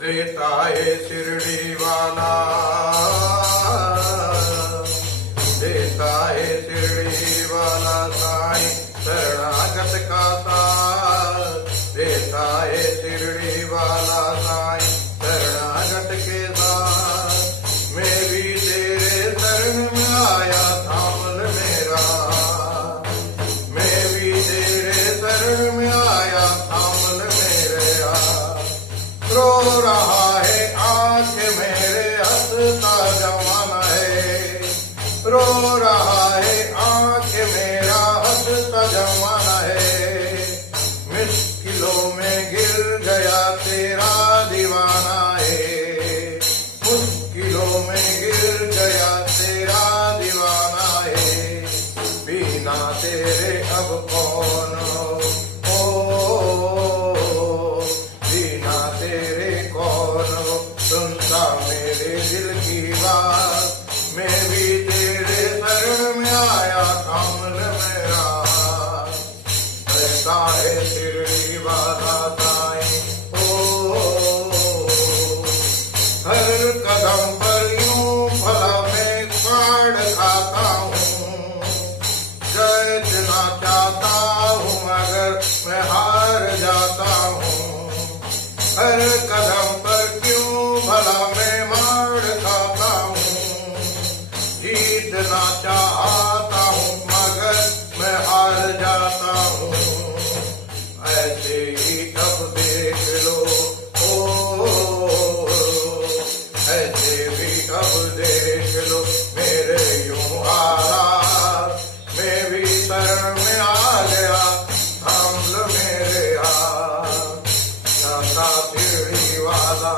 देता है शिरडी वाला, देता है शिरडी वाला साईं शरणागत का साथ, देता है शिरडी वाला साईं शरणागत के साथ। मैं भी तेरे शरण में आया थामल मेरा, मैं भी तेरे शरण में आया थामल मेरा। रो रहा है आंख मेरे हंसता जमाना है, रो रहा है आंख मेरा हंसता जमाना है। मुश्किलों में गिर गया तेरा दीवाना है, मुश्किलों में गिर गया तेरा दीवाना है। बिना तेरे अब कौन हो, बिना तेरे कौन हो सुनता मेरे दिल की बात। मैं भी तेरे शरण में आया थामल मेरा, ऐसा है शिरडी वाला साईं। हर कदम पर यूं भला मैं काढ़ खाता हूँ, जीतना चाहता हूँ मगर मैं हार जाता हूँ। हर कदम पर क्यों भला मैं मार खाता हूँ, जीतना चाहता हूँ मगर मैं हार जाता हूँ। ऐसे ही अब देख लो, ऐसे भी अब देख लो मेरे यूं हालात। मैं भी शरण में आ गया थाम लो मेरे हाथ, शिरडी वाला।